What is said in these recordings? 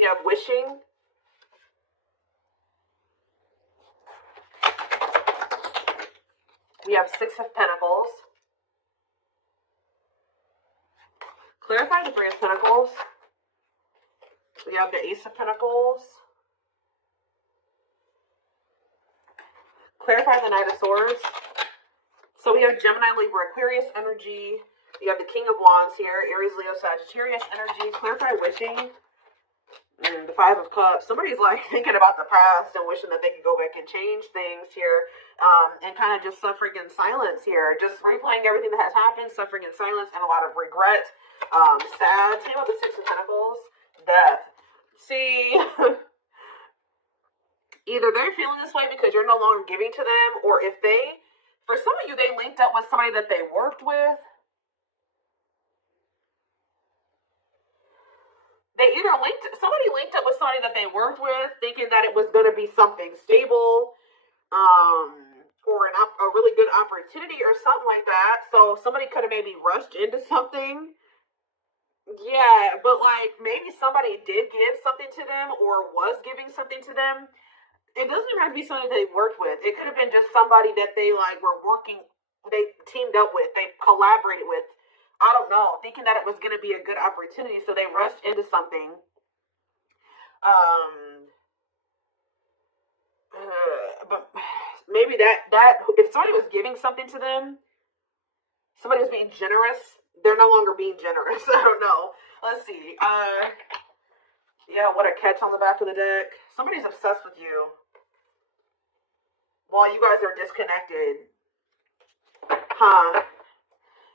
We have wishing. We have Six of Pentacles. Clarify the Three of Pentacles. We have the Ace of Pentacles. Clarify the Knight of Swords. So we have Gemini, Libra, Aquarius energy. You have the King of Wands here. Aries, Leo, Sagittarius energy. Clarify wishing. The Five of Cups. Somebody's like thinking about the past and wishing that they could go back and change things here. And kind of just suffering in silence here. Just replaying everything that has happened. Suffering in silence and a lot of regret. Sad. Same with the Six of Pentacles. Death. See, either they're feeling this way because you're no longer giving to them, or if they, for some of you, they linked up with somebody that they worked with. They either somebody linked up with somebody that they worked with, thinking that it was going to be something stable, or a really good opportunity or something like that. So somebody could have maybe rushed into something. Yeah, but like maybe somebody did give something to them or was giving something to them. It doesn't even have to be somebody they worked with. It could have been just somebody that they like were working, they teamed up with, they collaborated with. I don't know, thinking that it was going to be a good opportunity, so they rushed into something. But maybe that if somebody was giving something to them, somebody was being generous. They're no longer being generous. I don't know. Let's see. Yeah, what a catch on the back of the deck. Somebody's obsessed with you while you guys are disconnected. Huh.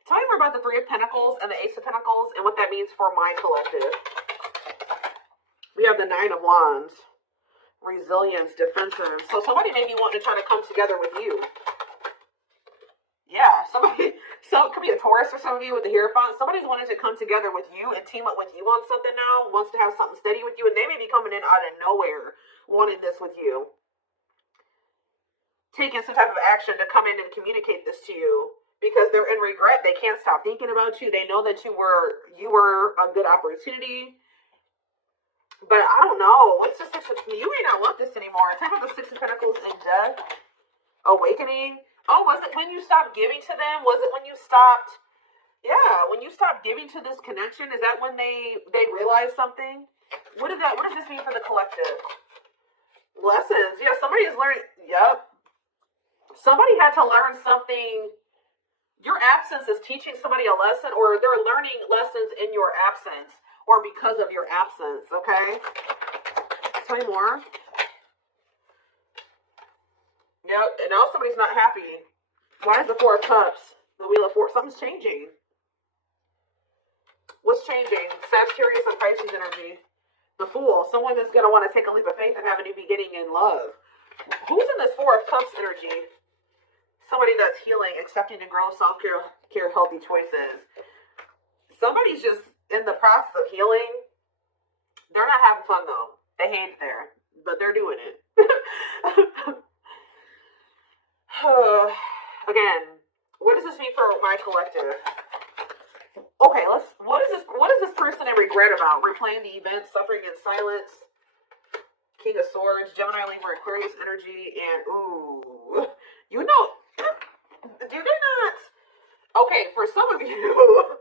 Tell me more about the Three of Pentacles and the Ace of Pentacles and what that means for my collective. We have the Nine of Wands. Resilience, defensive. So somebody may be wanting to try to come together with you. Yeah, somebody, so it could be a Taurus for some of you with the Hierophant. Somebody's wanting to come together with you and team up with you on something now, wants to have something steady with you, and they may be coming in out of nowhere wanting this with you. Taking some type of action to come in and communicate this to you because they're in regret. They can't stop thinking about you. They know that you were a good opportunity. But I don't know. What's the Six of, you may not want this anymore. Talk about the Six of Pentacles and Death. Awakening. Oh, was it when you stopped giving to them? Was it when you stopped? Yeah, when you stopped giving to this connection, is that when they realized something? What does this mean for the collective? Lessons. Yeah, somebody is learning. Yep. Somebody had to learn something. Your absence is teaching somebody a lesson, or they're learning lessons in your absence, or because of your absence, okay? Tell me more. Yep, and now somebody's not happy. Why is the Four of Cups? The Wheel of Fortune. Something's changing. What's changing? Sagittarius and Pisces energy. The Fool. Someone that's going to want to take a leap of faith and have a new beginning in love. Who's in this Four of Cups energy? Somebody that's healing, accepting to grow, self-care, healthy choices. Somebody's just in the process of healing. They're not having fun, though. They hate it there, but they're doing it. Again, what does this mean for my collective? Okay, what is this person in regret about? Replaying the event, suffering in silence, King of Swords, Gemini, Libra, Aquarius energy, and ooh, you know, do they not? Okay, for some of you,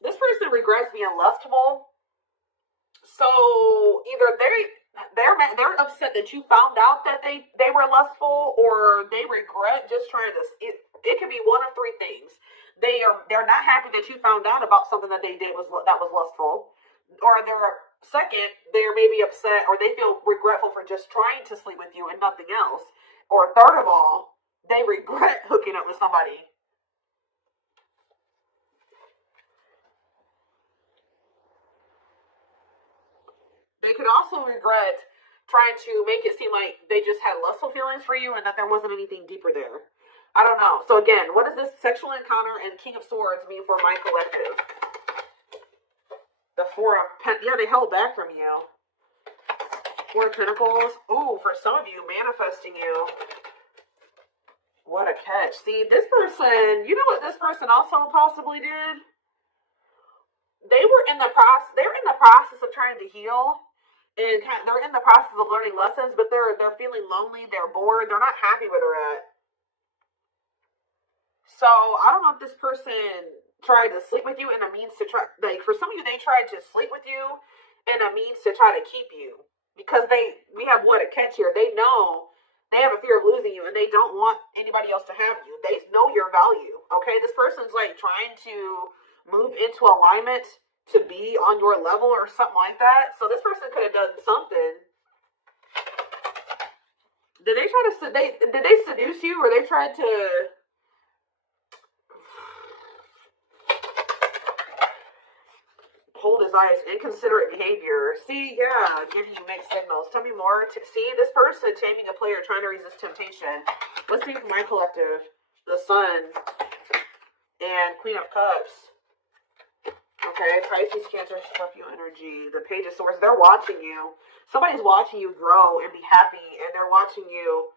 this person regrets being lustful. So either they're upset that you found out that they were lustful, or they regret just trying to. It could be one of three things. They're not happy that you found out about something that they did that was lustful, or they're maybe upset, or they feel regretful for just trying to sleep with you and nothing else, or third of all, they regret hooking up with somebody. They could also regret trying to make it seem like they just had lustful feelings for you and that there wasn't anything deeper there. I don't know. So again, what does this sexual encounter and King of Swords mean for my collective? The Four of Pentacles. Yeah, they held back from you. Four of Pentacles. Ooh, for some of you, manifesting you. What a catch. See, this person, you know what this person also possibly did? they're in the process of trying to heal, and they're in the process of learning lessons, but they're feeling lonely, they're bored, they're not happy where they're at. So I don't know if this person tried to sleep with you in a means to try, like for some of you, they tried to sleep with you in a means to try to keep you, because we have what a catch here. They know they have a fear of losing you, and they don't want anybody else to have you. They know your value. Okay, this person's like trying to move into alignment to be on your level or something like that. So this person could have done something. Did they seduce you, or they tried to? Hold his eyes, inconsiderate behavior. See, yeah, giving you mixed signals. Tell me more. See, this person taming a player, trying to resist temptation. Let's see for my collective. The Sun and Queen of Cups. Okay, Pisces, Cancer, Scorpio energy. The Page of Swords. They're watching you. Somebody's watching you grow and be happy, and they're watching you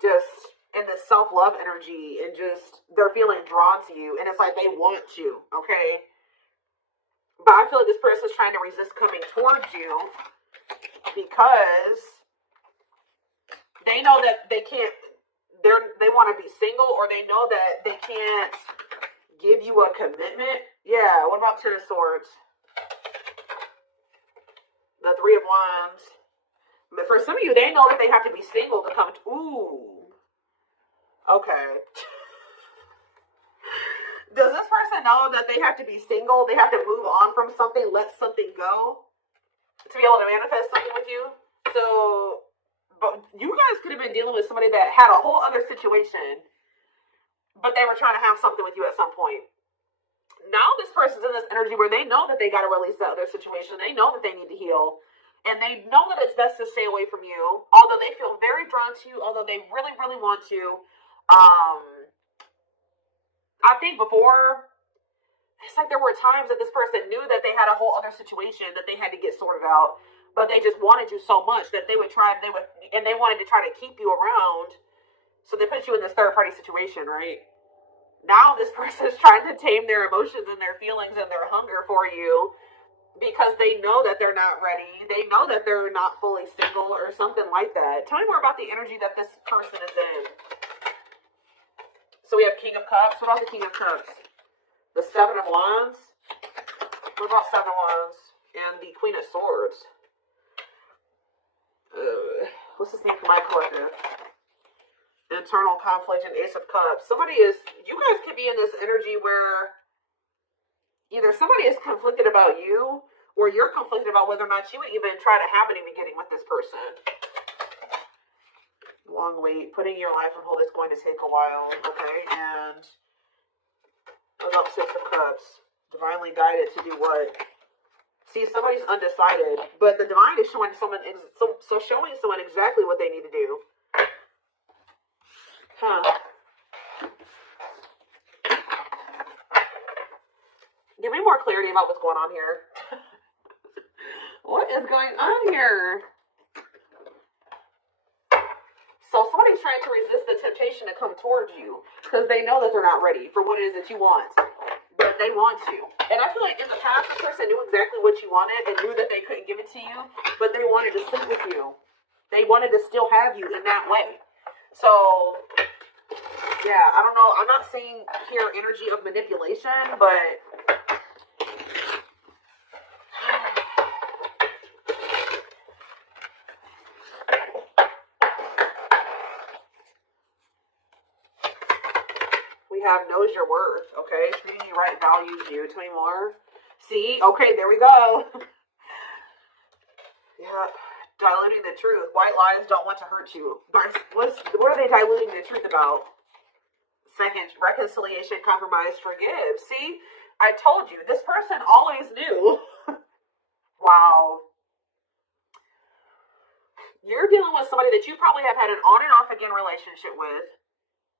just in this self-love energy, and just they're feeling drawn to you, and it's like they want you. Okay. But I feel like this person is trying to resist coming towards you because they know that they can't, they want to be single, or they know that they can't give you a commitment. Yeah, what about Ten of Swords? The Three of Wands. But for some of you, they know that they have to be single to come to, ooh. Okay. Does this person know that they have to be single? They have to move on from something, let something go to be able to manifest something with you? So, but you guys could have been dealing with somebody that had a whole other situation, but they were trying to have something with you at some point. Now this person's in this energy where they know that they got to release that other situation. They know that they need to heal, and they know that it's best to stay away from you, although they feel very drawn to you, although they really, really want you. I think before, it's like there were times that this person knew that they had a whole other situation that they had to get sorted out, but they just wanted you so much that they wanted to try to keep you around, so they put you in this third party situation, right? Now this person is trying to tame their emotions and their feelings and their hunger for you, because they know that they're not ready. They know that they're not fully single or something like that. Tell me more about the energy that this person is in. So we have King of Cups. What about the King of Cups? The Seven of Wands. What about Seven of Wands? And the Queen of Swords. What's this mean for my collective? Internal conflict and Ace of Cups. You guys could be in this energy where either somebody is conflicted about you, or you're conflicted about whether or not you would even try to have any beginning with this person. Long wait, putting your life on hold is going to take a while. Okay, and about Six of Cups. Divinely guided to do what? See, somebody's undecided, but the divine is showing someone exactly what they need to do. Give me more clarity about what's going on here. What is going on here? So somebody's trying to resist the temptation to come towards you because they know that they're not ready for what it is that you want, but they want you. And I feel like in the past, this person knew exactly what you wanted and knew that they couldn't give it to you, but they wanted to sleep with you. They wanted to still have you in that way. So, yeah, I don't know. I'm not seeing here energy of manipulation, but have knows your worth. Okay, treating you right, values you. Tell me more. See, okay, there we go. Yeah, diluting the truth. White lies don't want to hurt you. What are they diluting the truth about? Second, reconciliation, compromise, forgive. See, I told you, this person always knew. Wow. You're dealing with somebody that you probably have had an on and off again relationship with.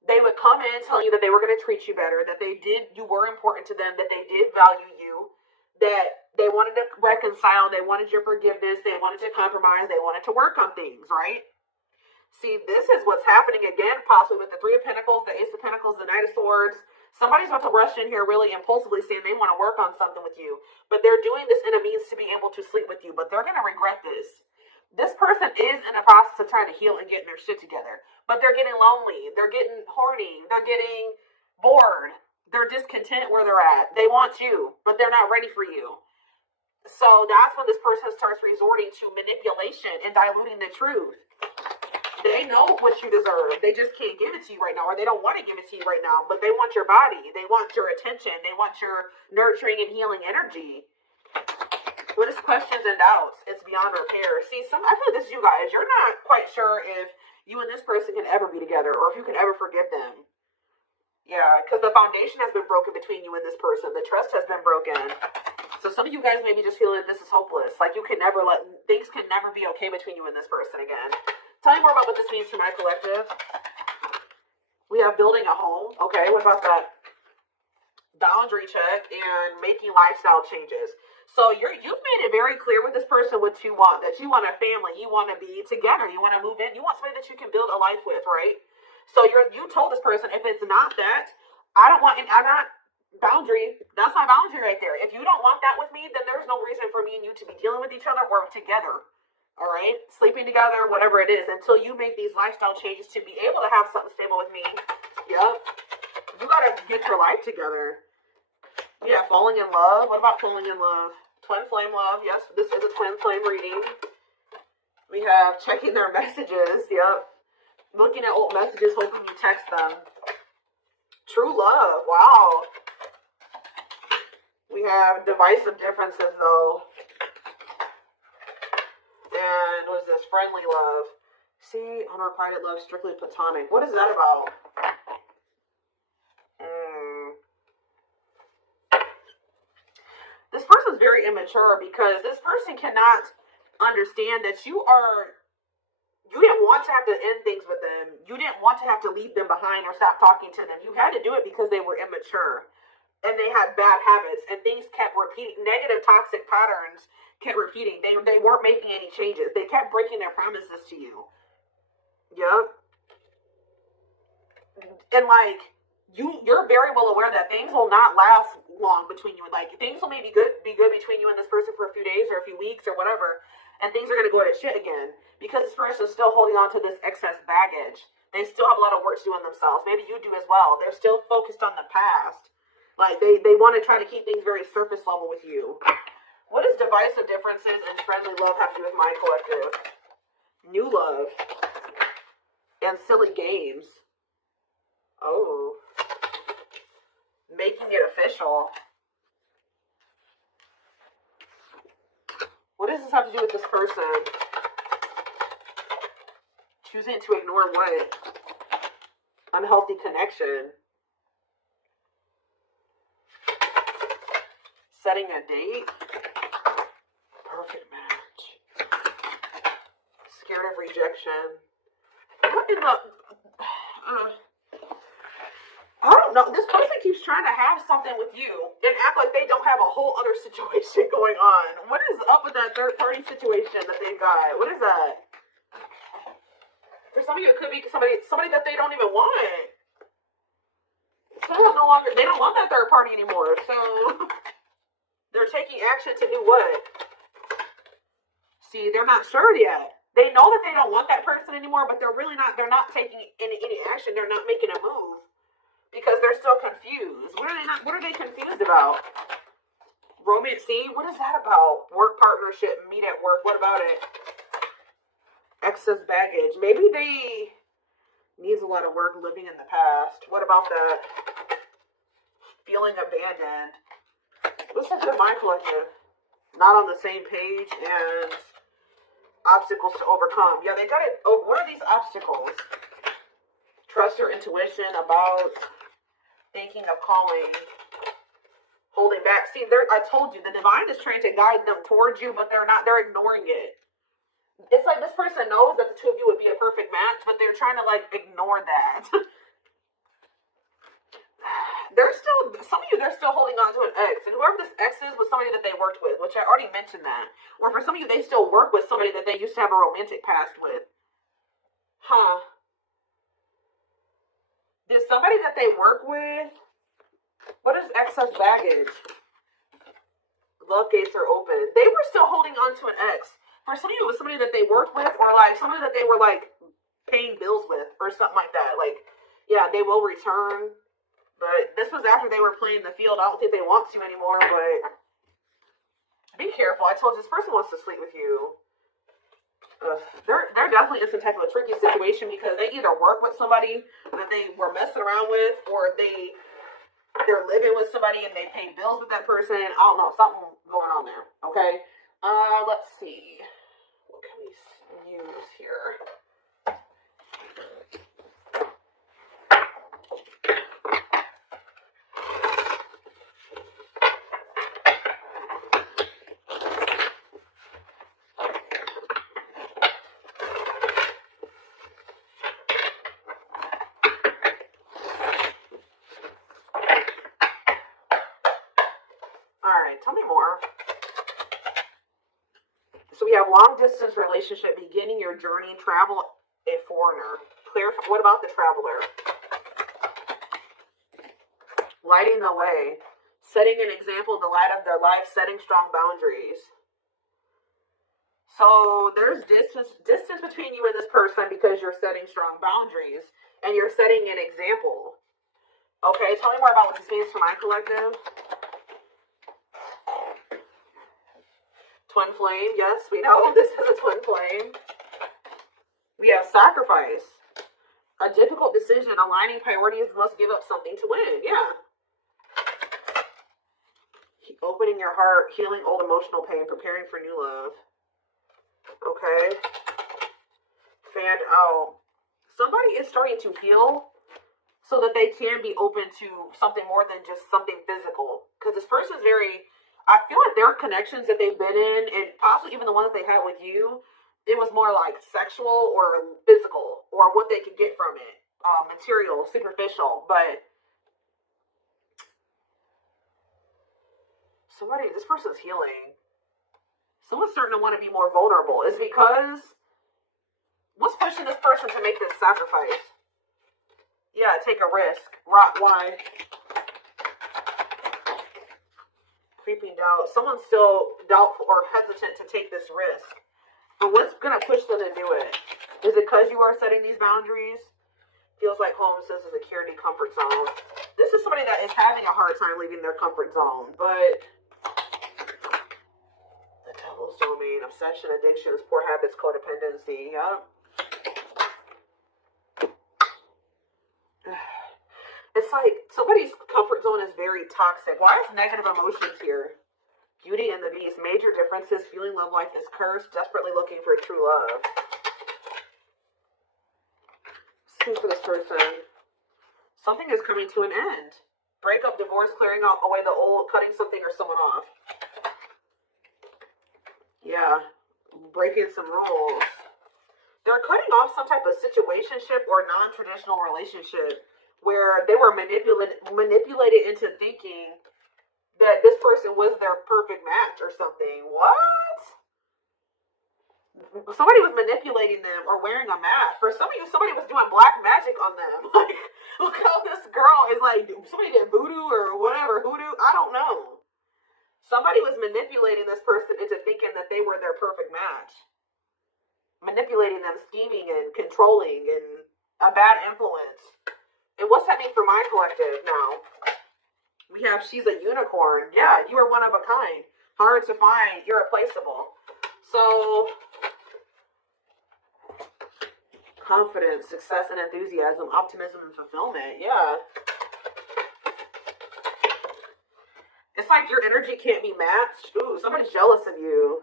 They would come in telling you that they were going to treat you better, that you were important to them, that they did value you, that they wanted to reconcile, they wanted your forgiveness, they wanted to compromise, they wanted to work on things, right? See, this is what's happening again, possibly with the Three of Pentacles, the Ace of Pentacles, the Knight of Swords, Somebody's about to rush in here really impulsively saying they want to work on something with you, but they're doing this in a means to be able to sleep with you, but they're going to regret this. This person is in the process of trying to heal and getting their shit together, but they're getting lonely, they're getting horny, they're getting bored, they're discontent where they're at. They want you, but they're not ready for you. So that's when this person starts resorting to manipulation and diluting the truth. They know what you deserve. They just can't give it to you right now, or they don't want to give it to you right now, but they want your body. They want your attention. They want your nurturing and healing energy. What is questions and doubts? It's beyond repair. See, I feel like this is you guys. You're not quite sure if you and this person can ever be together, or if you can ever forgive them. Yeah, because the foundation has been broken between you and this person. The trust has been broken. So some of you guys maybe just feel that this is hopeless. Like you can never things can never be okay between you and this person again. Tell me more about what this means for my collective. We have building a home. Okay, what about that? Boundary check and making lifestyle changes. So you've made it very clear with this person what you want. That you want a family. You want to be together. You want to move in. You want somebody that you can build a life with, right? So you told this person, if it's not that, I'm not boundary. That's my boundary right there. If you don't want that with me, then there's no reason for me and you to be dealing with each other or together. All right, sleeping together, whatever it is, until you make these lifestyle changes to be able to have something stable with me. Yep, you gotta get your life together. Yeah, falling in love. What about falling in love? Twin flame love. Yes, this is a twin flame reading. We have checking their messages. Yep. Looking at old messages, hoping you text them. True love. Wow. We have divisive differences, though. And what is this? Friendly love. See, unrequited love, strictly platonic. What is that about? This person's very immature because this person cannot understand that you didn't want to have to end things with them. You didn't want to have to leave them behind or stop talking to them. You had to do it because they were immature and they had bad habits and things kept repeating. Negative toxic patterns kept repeating. They weren't making any changes. They kept breaking their promises to you. Yep. And like you're very well aware that things will not last long between you. Like things will maybe be good between you and this person for a few days or a few weeks or whatever, and things are gonna go to shit again because this person is still holding on to this excess baggage. They still have a lot of work to do on themselves. Maybe you do as well. They're still focused on the past. Like they want to try to keep things very surface level with you. What does divisive differences and friendly love have to do with my collective? New love and silly games. Oh. Making it official. What does this have to do with this person? Choosing to ignore what? Unhealthy connection. Setting a date. Perfect match. Scared of rejection. What in the... I don't know. This person keeps trying to have something with you and act like they don't have a whole other situation going on. What is up with that third party situation that they've got? What is that? For some of you, it could be somebody that they don't even want. They don't want that third party anymore. So they're taking action to do what? See, they're not sure yet. They know that they don't want that person anymore, but they're not taking any action. They're not making a move. Because they're still confused. What are they confused about? Romance, see? What is that about? Work partnership, meet at work. What about it? Excess baggage. Maybe they needs a lot of work living in the past. What about that? Feeling abandoned. Listen to my collective. Not on the same page and obstacles to overcome. Yeah, they got it. Oh, what are these obstacles? Trust your intuition about thinking of calling, holding back. See, I told you, the divine is trying to guide them towards you, but they're ignoring it. It's like this person knows that the two of you would be a perfect match, but they're trying to ignore that. Some of you, they're still holding on to an ex, and whoever this ex is was somebody that they worked with, which I already mentioned that. Or for some of you, they still work with somebody that they used to have a romantic past with. Huh. Did somebody that they work with What is excess baggage? Love gates are open. They were still holding on to an ex. For some of you, it was somebody that they worked with, or like somebody that they were like paying bills with, or something like that. Like, yeah, they will return. But this was after they were playing the field. I don't think they want to anymore, but be careful. I told you, this person wants to sleep with you. They're definitely in some type of a tricky situation because they either work with somebody that they were messing around with, or they're living with somebody and they pay bills with that person. I don't know, something going on there. Okay. Let's see. What can we use here? Tell me more. So we have long distance relationship, beginning your journey, travel, a foreigner. Clarify. What about the traveler? Lighting the way, setting an example, the light of their life, setting strong boundaries. So there's distance between you and this person because you're setting strong boundaries and you're setting an example. Okay, tell me more about what this means for my collective. Twin flame, yes, we know this is a twin flame. We have sacrifice. A difficult decision, aligning priorities, must give up something to win. Yeah. Opening your heart, healing old emotional pain, preparing for new love. Okay. Fanned out. Somebody is starting to heal so that they can be open to something more than just something physical. Because this person's very... I feel like their connections that they've been in, and possibly even the one that they had with you, it was more like sexual or physical, or what they could get from it. Material, superficial. But this person's healing. Someone's starting to want to be more vulnerable. Is because, what's pushing this person to make this sacrifice? Yeah, take a risk. Why? Creeping doubt. Someone's still doubtful or hesitant to take this risk. But what's going to push them to do it? Is it because you are setting these boundaries? Feels like home, sense of security, comfort zone. This is somebody that is having a hard time leaving their comfort zone. But the devil's domain, obsession, addictions, poor habits, codependency. Yep. It's like somebody's comfort zone is very toxic. Why is negative emotions here? Beauty and the Beast. Major differences. Feeling love life is cursed. Desperately looking for true love. See for this person. Something is coming to an end. Breakup, divorce, clearing out away the old, cutting something or someone off. Yeah. Breaking some rules. They're cutting off some type of situationship or non-traditional relationship where they were manipulated into thinking that this person was their perfect match or something. What? Somebody was manipulating them or wearing a mask. For some of you, somebody was doing black magic on them. Like, look how this girl is like, somebody did voodoo or whatever, hoodoo. I don't know. Somebody was manipulating this person into thinking that they were their perfect match. Manipulating them, scheming and controlling and a bad influence. And what's that mean for my collective now? We have, she's a unicorn. Yeah, you are one of a kind. Hard to find, irreplaceable. So, confidence, success and enthusiasm, optimism and fulfillment. Yeah. It's like your energy can't be matched. Ooh, somebody's jealous of you.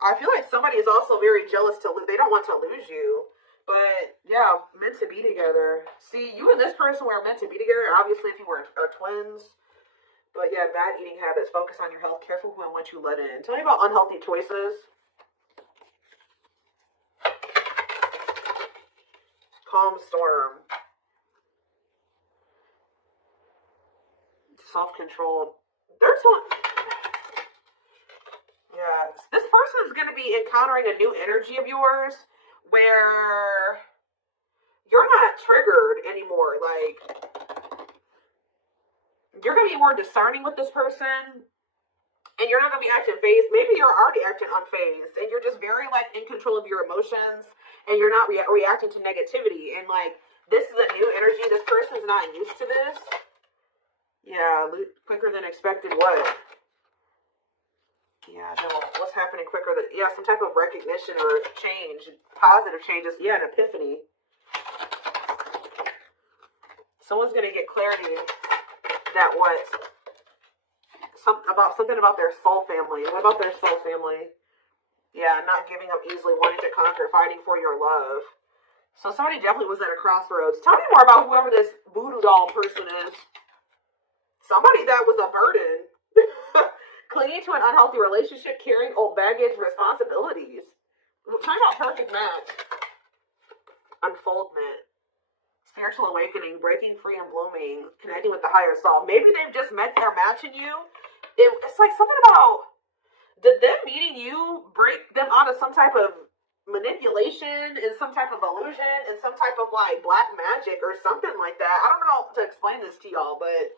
I feel like somebody is also very jealous to lose. They don't want to lose you. But, yeah, meant to be together. See, you and this person were meant to be together. Obviously, if you are twins. But, yeah, bad eating habits. Focus on your health. Careful who and what you let in. Tell me about unhealthy choices. Calm storm. Self-control. There's one. Yeah. This person is going to be encountering a new energy of yours where you're not triggered anymore. Like, You're going to be more discerning with this person, and you're not going to be acting phased. Maybe you're already acting unfazed, and you're just very, like, in control of your emotions, and you're not reacting to negativity. And, like, this is a new energy. This person's not used to this. Yeah, quicker than expected what? Yeah, no, what's happening quicker than... Yeah, some type of recognition or change. Positive changes. Yeah, an epiphany. Someone's going to get clarity that what... something about their soul family. What about their soul family? Yeah, not giving up easily, wanting to conquer, fighting for your love. So somebody definitely was at a crossroads. Tell me more about whoever this voodoo doll person is. Somebody that was a burden. Clinging to an unhealthy relationship, carrying old baggage, responsibilities. Talking about perfect match. Unfoldment. Spiritual awakening, breaking free and blooming, connecting with the higher self. Maybe they've just met their match in you. It's like something about, did them meeting you break them out of some type of manipulation and some type of illusion and some type of like black magic or something like that? I don't know how to explain this to y'all, but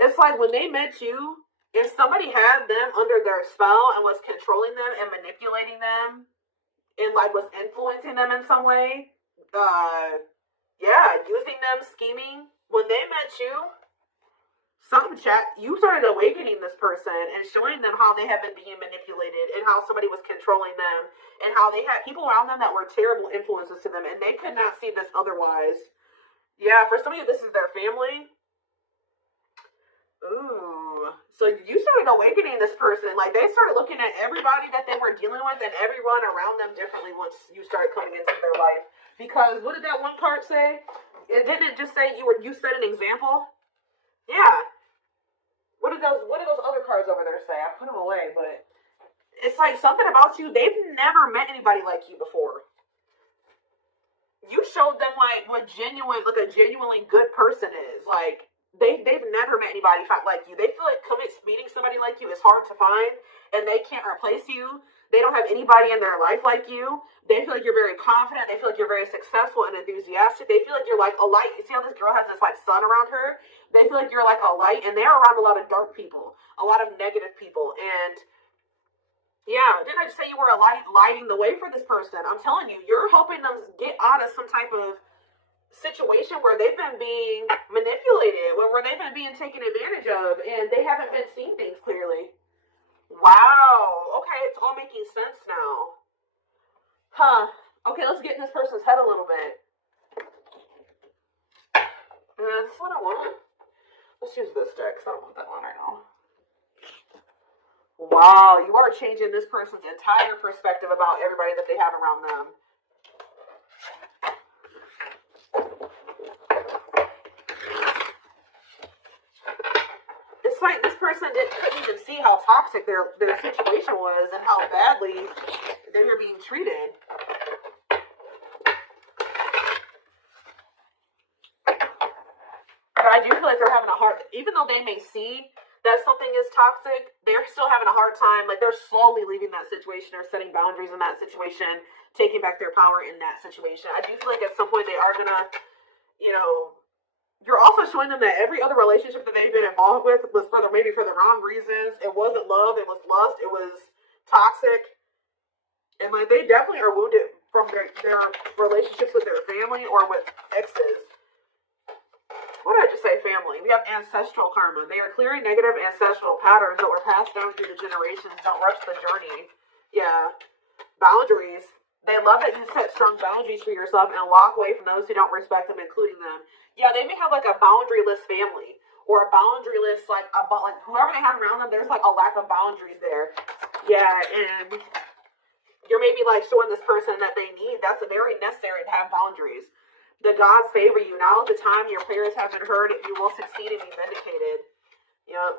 it's like when they met you, if somebody had them under their spell and was controlling them and manipulating them and like was influencing them in some way, yeah, using them, scheming, when they met you, you started awakening this person and showing them how they have been being manipulated and how somebody was controlling them and how they had people around them that were terrible influences to them and they could not see this otherwise. Yeah, for some of you, this is their family. Ooh. So you started awakening this person. Like, they started looking at everybody that they were dealing with and everyone around them differently once you started coming into their life. Because what did that one card say? Didn't it just say you set an example? Yeah. What did those other cards over there say? I put them away, but it's like something about you. They've never met anybody like you before. You showed them like a genuinely good person is. Like, they've never met anybody like you. They feel like meeting somebody like you is hard to find, and they can't replace you. They don't have anybody in their life like you. They feel like you're very confident. They feel like you're very successful and enthusiastic. They feel like you're like a light. You see how this girl has this like sun around her? They feel like you're like a light, and they're around a lot of dark people, a lot of negative people. And yeah, didn't I just say you were a lighting the way for this person? I'm telling you, you're helping them get out of some type of situation where they've been being manipulated, where they've been being taken advantage of, and they haven't been seeing things clearly. Wow. Okay, it's all making sense now. Huh. Okay, let's get in this person's head a little bit. That's what I want. Let's use this deck because I don't want that one right now. Wow, you are changing this person's entire perspective about everybody that they have around them. It's like this person couldn't even see how toxic their situation was and how badly they were being treated. But I do feel like they're having a hard, even though they may see that something is toxic, they're still having a hard time. Like, they're slowly leaving that situation or setting boundaries in that situation, taking back their power in that situation. I do feel like at some point they are gonna, you're also showing them that every other relationship that they've been involved with was maybe for the wrong reasons. It wasn't love, it was lust, it was toxic. And like, they definitely are wounded from their relationships with their family or with exes. What did I just say? Family. We have ancestral karma. They are clearing negative ancestral patterns that were passed down through the generations. Don't rush the journey. Yeah. Boundaries. They love that you set strong boundaries for yourself and walk away from those who don't respect them, including them. Yeah, they may have like a boundaryless family or a boundaryless, like whoever they have around them, there's like a lack of boundaries there. Yeah, and you're maybe like showing this person that they need. That's very necessary to have boundaries. The gods favor you. Now is the time your prayers have been heard. You will succeed and be vindicated. Yep.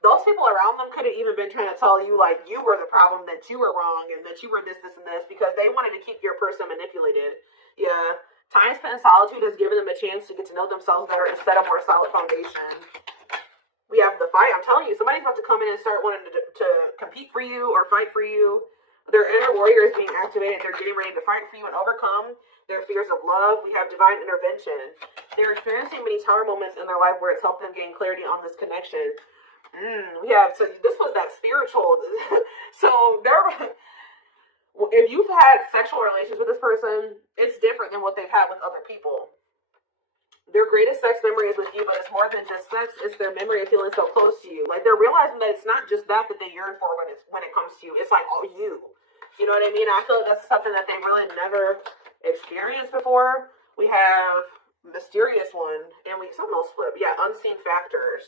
Those people around them could have even been trying to tell you, like, you were the problem, that you were wrong, and that you were this, and this, because they wanted to keep your person manipulated. Yeah. Time spent in solitude has given them a chance to get to know themselves better and set a more solid foundation. We have the fight. I'm telling you, somebody's about to come in and start wanting to compete for you or fight for you. Their inner warrior is being activated. They're getting ready to fight for you and overcome. Their fears of love. We have divine intervention. They're experiencing many tower moments in their life where it's helped them gain clarity on this connection. We have, so this was that spiritual. So if you've had sexual relations with this person, it's different than what they've had with other people. Their greatest sex memory is with you, but it's more than just sex. It's their memory of feeling so close to you. Like, they're realizing that it's not just that they yearn for when it comes to you. It's like all you. You know what I mean? I feel like that's something that they really never experienced before. We have mysterious one, and something else flip. Yeah, unseen factors.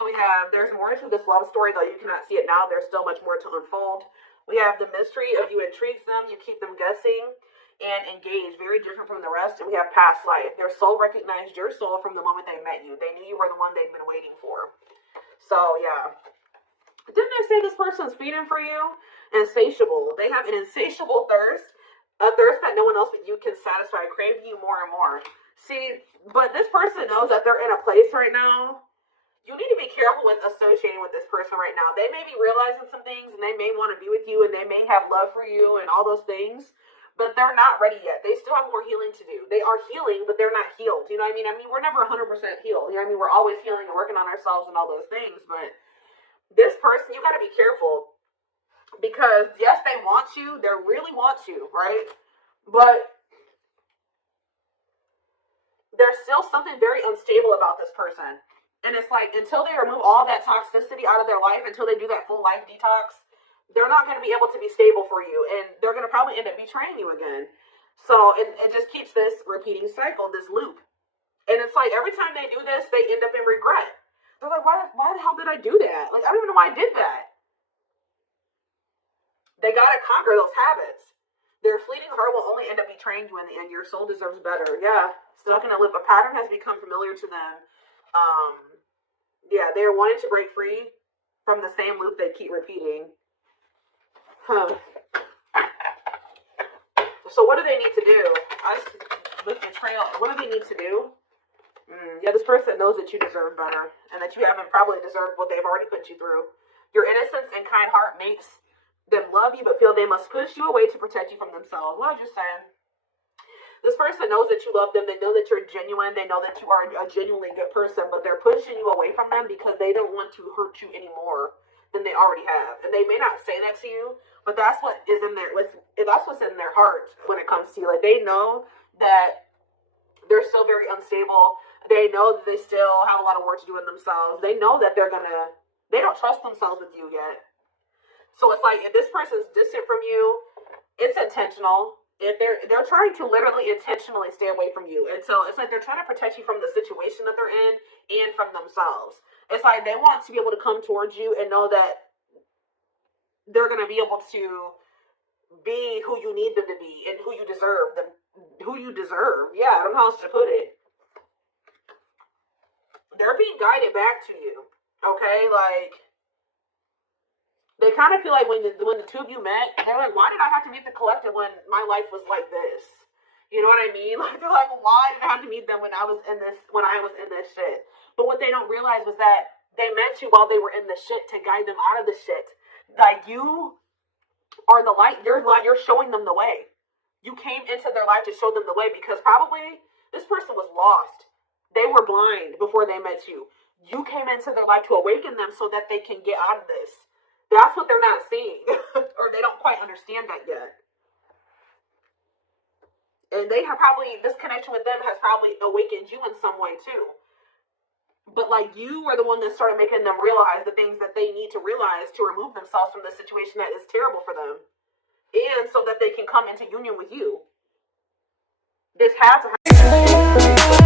So we have, there's more to this love story, though you cannot see it now. There's still much more to unfold. We have the mystery of you intrigues them. You keep them guessing and engaged. Very different from the rest. And we have past life. Their soul recognized your soul from the moment they met you. They knew you were the one they'd been waiting for. So, yeah. Didn't I say this person's feeding for you? Insatiable. They have an insatiable thirst. A thirst that no one else but you can satisfy. Craving you more and more. See, but this person knows that they're in a place right now. You need to be careful with associating with this person right now. They may be realizing some things, and they may want to be with you, and they may have love for you and all those things, but they're not ready yet. They still have more healing to do. They are healing, but they're not healed. You know what I mean? We're never 100% healed. You know what I mean? We're always healing and working on ourselves and all those things, but this person, you got to be careful, because yes, they want you. They really want you, right? But there's still something very unstable about this person. And it's like, until they remove all that toxicity out of their life, until they do that full life detox, they're not going to be able to be stable for you. And they're going to probably end up betraying you again. So it just keeps this repeating cycle, this loop. And it's like, every time they do this, they end up in regret. They're like, why the hell did I do that? Like, I don't even know why I did that. They got to conquer those habits. Their fleeting heart will only end up betraying you in the end. Your soul deserves better. Yeah. Stuck in a loop. A pattern has become familiar to them. Yeah, they're wanting to break free from the same loop they keep repeating. So what do they need to do? With betrayal, what do they need to do? Yeah, this person knows that you deserve better, and that you haven't probably deserved what they've already put you through. Your innocence and kind heart makes them love you, but feel they must push you away to protect you from themselves. What I was just saying. This person knows that you love them. They know that you're genuine. They know that you are a genuinely good person, but they're pushing you away from them because they don't want to hurt you any more than they already have. And they may not say that to you, but that's what is in their, that's what's in their heart when it comes to you. Like, they know that they're still very unstable. They know that they still have a lot of work to do in themselves. They know that they don't trust themselves with you yet. So it's like, if this person's distant from you, it's intentional. If they're trying to literally intentionally stay away from you until it's like they're trying to protect you from the situation that they're in and from themselves. It's like they want to be able to come towards you and know that they're going to be able to be who you need them to be and who you deserve them, who you deserve. Yeah, I don't know how else to put it. They're being guided back to you. Okay, like, they kind of feel like when the two of you met, they're like, why did I have to meet the collective when my life was like this? You know what I mean? Like, they're like, why did I have to meet them when I was in this shit? But what they don't realize was that they met you while they were in the shit to guide them out of the shit. Like, you are the light. You're showing them the way. You came into their life to show them the way, because probably this person was lost. They were blind before they met you. You came into their life to awaken them so that they can get out of this. That's what they're not seeing, or they don't quite understand that yet. And this connection with them has probably awakened you in some way too. But like, you were the one that started making them realize the things that they need to realize to remove themselves from the situation that is terrible for them. And so that they can come into union with you. This has to happen.